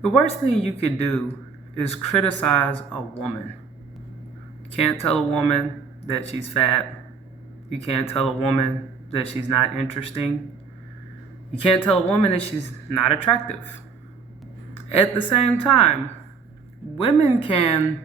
The worst thing you can do is criticize a woman. You can't tell a woman that she's fat. You can't tell a woman that she's not interesting. You can't tell a woman that she's not attractive. At the same time, women can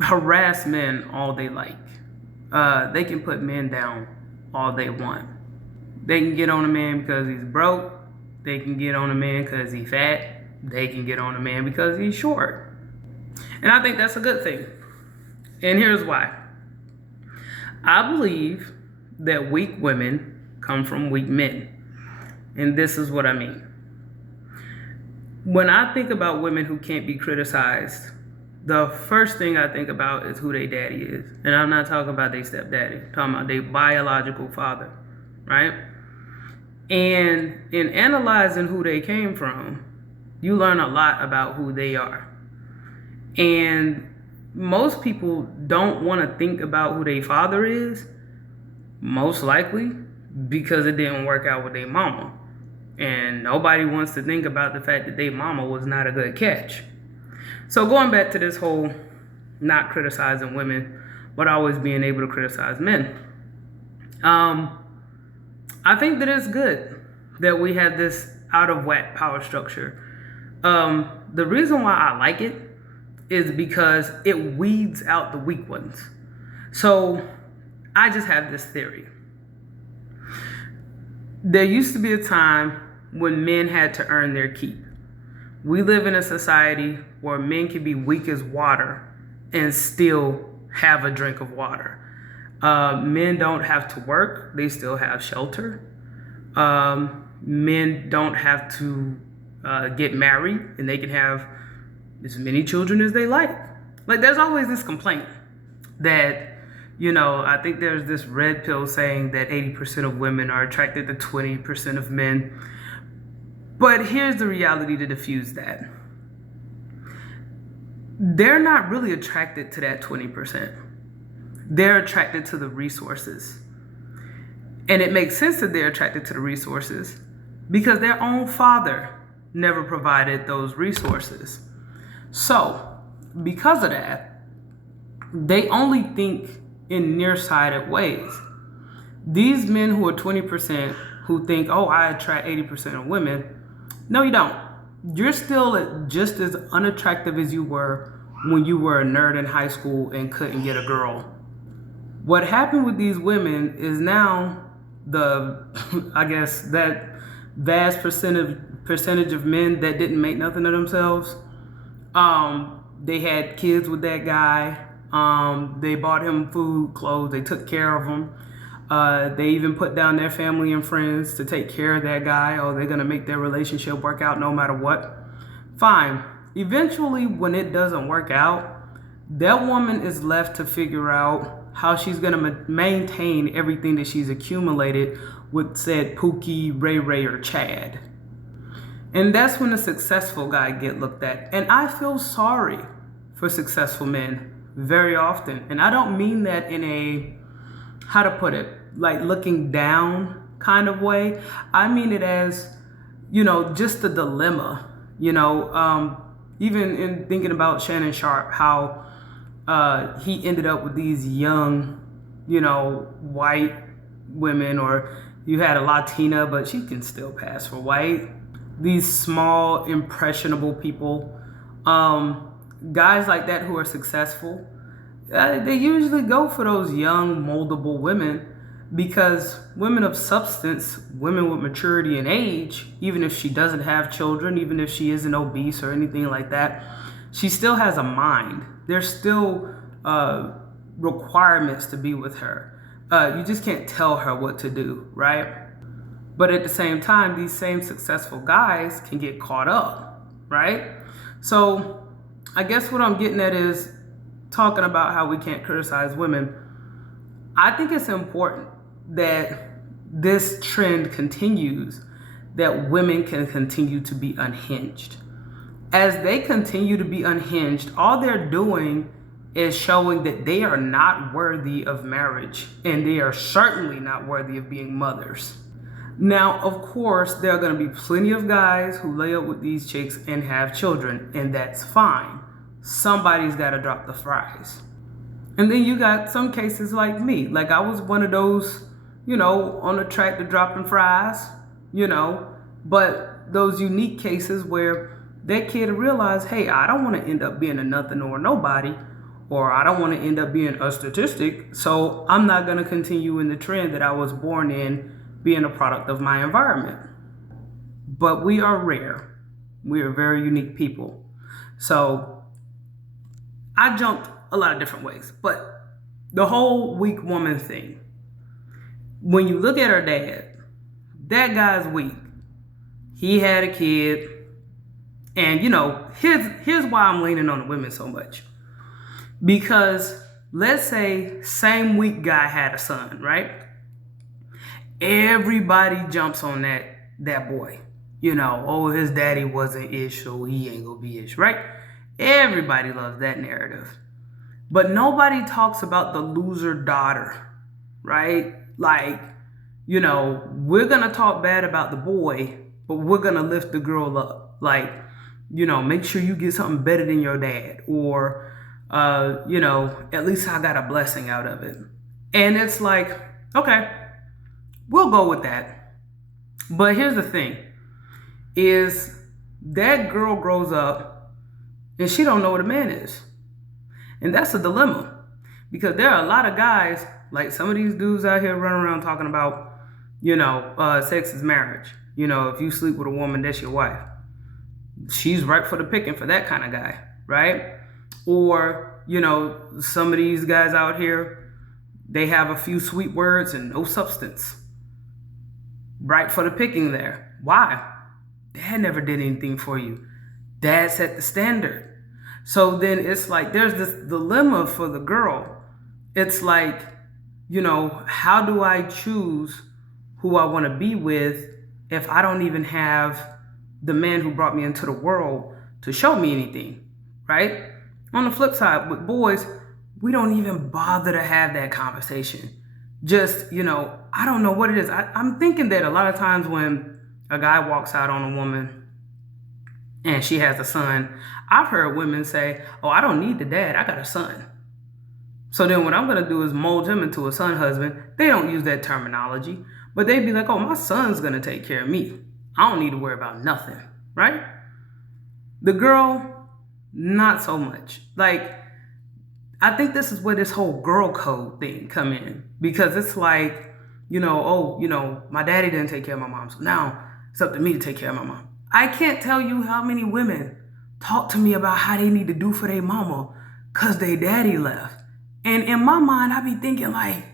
harass men all they like. They can put men down all they want. They can get on a man because he's broke. They can get on a man because he's fat. They can get on a man because he's short. And I think that's a good thing. And here's why. I believe that weak women come from weak men. And this is what I mean. When I think about women who can't be criticized, the first thing I think about is who their daddy is. And I'm not talking about their stepdaddy. I'm talking about their biological father, right? And in analyzing who they came from, you learn a lot about who they are. And most people don't want to think about who their father is, most likely because it didn't work out with their mama. And nobody wants to think about the fact that their mama was not a good catch. So going back to this whole not criticizing women, but always being able to criticize men. I think that it's good that we have this out of whack power structure. The reason why I like it is because it weeds out the weak ones. So I just have this theory. There used to be a time when men had to earn their keep. We live in a society where men can be weak as water and still have a drink of water. Men don't have to work, they still have shelter. Men don't have to get married and they can have as many children as they like. Like, there's always this complaint that, I think there's this red pill saying that 80% of women are attracted to 20% of men. But here's the reality to diffuse that. They're not really attracted to that 20%. They're attracted to the resources. And it makes sense that they're attracted to the resources because their own father never provided those resources. So, because of that, they only think in nearsighted ways. These men who are 20% who think, oh, I attract 80% of women, no, you don't. You're still just as unattractive as you were when you were a nerd in high school and couldn't get a girl. What happened with these women is now that vast percentage of men that didn't make nothing of themselves, they had kids with that guy. They bought him food, clothes, they took care of him. They even put down their family and friends to take care of that guy, or they're going to make their relationship work out no matter what. Fine. Eventually, when it doesn't work out, that woman is left to figure out how she's going to maintain everything that she's accumulated with said Pookie, Ray Ray, or Chad. And that's when the successful guy get looked at. And I feel sorry for successful men very often. And I don't mean that in a, how to put it, like looking down kind of way. I mean it as, just the dilemma, even in thinking about Shannon Sharpe, how he ended up with these young, white women, or you had a Latina, but she can still pass for white. These small, impressionable people, guys like that who are successful, they usually go for those young, moldable women because women of substance, women with maturity and age, even if she doesn't have children, even if she isn't obese or anything like that, she still has a mind. There's still requirements to be with her. You just can't tell her what to do, right? But at the same time, these same successful guys can get caught up, right? So I guess what I'm getting at is talking about how we can't criticize women. I think it's important that this trend continues, that women can continue to be unhinged. As they continue to be unhinged, all they're doing is showing that they are not worthy of marriage, and they are certainly not worthy of being mothers. Now, of course, there are going to be plenty of guys who lay up with these chicks and have children, and that's fine. Somebody's got to drop the fries. And then you got some cases like me. Like I was one of those, on the track to dropping fries, but those unique cases where that kid realized, hey, I don't want to end up being a nothing or a nobody, or I don't want to end up being a statistic, so I'm not going to continue in the trend that I was born in, being a product of my environment. But we are rare. We are very unique people. So I jumped a lot of different ways, but the whole weak woman thing, when you look at her dad, that guy's weak. He had a kid, and here's why I'm leaning on the women so much. Because let's say same weak guy had a son, right? Everybody jumps on that boy. His daddy wasn't ish, so he ain't gonna be ish, right? Everybody loves that narrative. But nobody talks about the loser daughter, right? Like, we're gonna talk bad about the boy, but we're gonna lift the girl up. Like, make sure you get something better than your dad, or at least I got a blessing out of it. And it's like, okay, we'll go with that. But here's the thing, is that girl grows up and she don't know what a man is. And that's a dilemma, because there are a lot of guys, like some of these dudes out here running around talking about, sex is marriage. If you sleep with a woman, that's your wife. She's ripe for the picking for that kind of guy, right? Or, some of these guys out here, they have a few sweet words and no substance. Ripe for the picking there. Why? Dad never did anything for you. Dad set the standard. So then it's like there's this dilemma for the girl. It's like, how do I choose who I want to be with if I don't even have the man who brought me into the world to show me anything, right? On the flip side, with boys, we don't even bother to have that conversation. Just, I don't know what it is. I'm thinking that a lot of times when a guy walks out on a woman and she has a son, I've heard women say, oh, I don't need the dad, I got a son. So then what I'm going to do is mold him into a son husband. They don't use that terminology, but they'd be like, oh, my son's going to take care of me. I don't need to worry about nothing, right? The girl, not so much. Like, I think this is where this whole girl code thing come in, because it's like, my daddy didn't take care of my mom, so now it's up to me to take care of my mom. I can't tell you how many women talk to me about how they need to do for their mama because their daddy left. And in my mind, I be thinking like,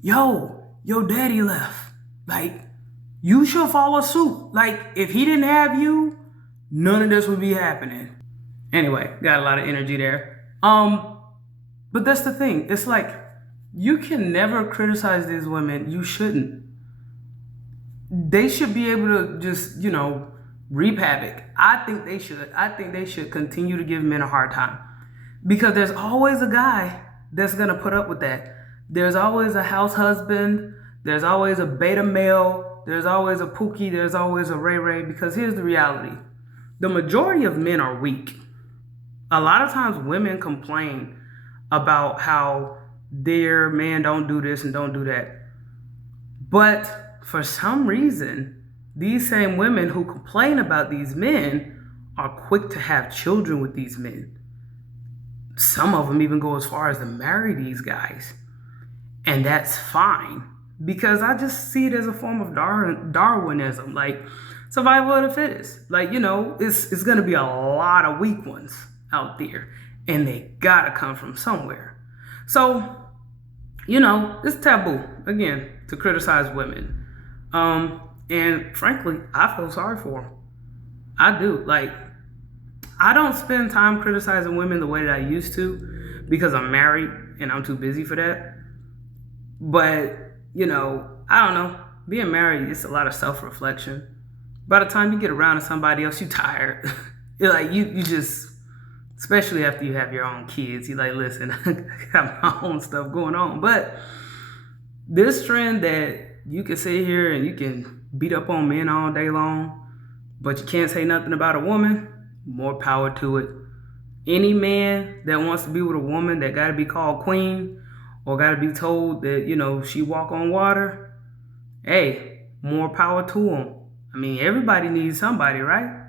yo, your daddy left. Like, you should follow suit. Like, if he didn't have you, none of this would be happening. Anyway, got a lot of energy there. But that's the thing. It's like, you can never criticize these women. You shouldn't. They should be able to just, reap havoc. I think they should. I think they should continue to give men a hard time, because there's always a guy that's going to put up with that. There's always a house husband. There's always a beta male. There's always a Pookie. There's always a Ray Ray. Because here's the reality. The majority of men are weak. A lot of times women complain about how their man don't do this and don't do that. But for some reason, these same women who complain about these men are quick to have children with these men. Some of them even go as far as to marry these guys. And that's fine, because I just see it as a form of Darwinism, like survival of the fittest. Like, it's going to be a lot of weak ones out there, and they got to come from somewhere. So, it's taboo, again, to criticize women. And frankly, I feel sorry for them. I do. Like, I don't spend time criticizing women the way that I used to, because I'm married and I'm too busy for that. But, I don't know. Being married, it's a lot of self-reflection. By the time you get around to somebody else, you're tired. You're like, you just, especially after you have your own kids, you're like, listen, I got my own stuff going on. But this trend that you can sit here and you can beat up on men all day long, but you can't say nothing about a woman. More power to it. Any man that wants to be with a woman that got to be called queen or got to be told that, she walk on water, hey, more power to him. I mean, everybody needs somebody, right?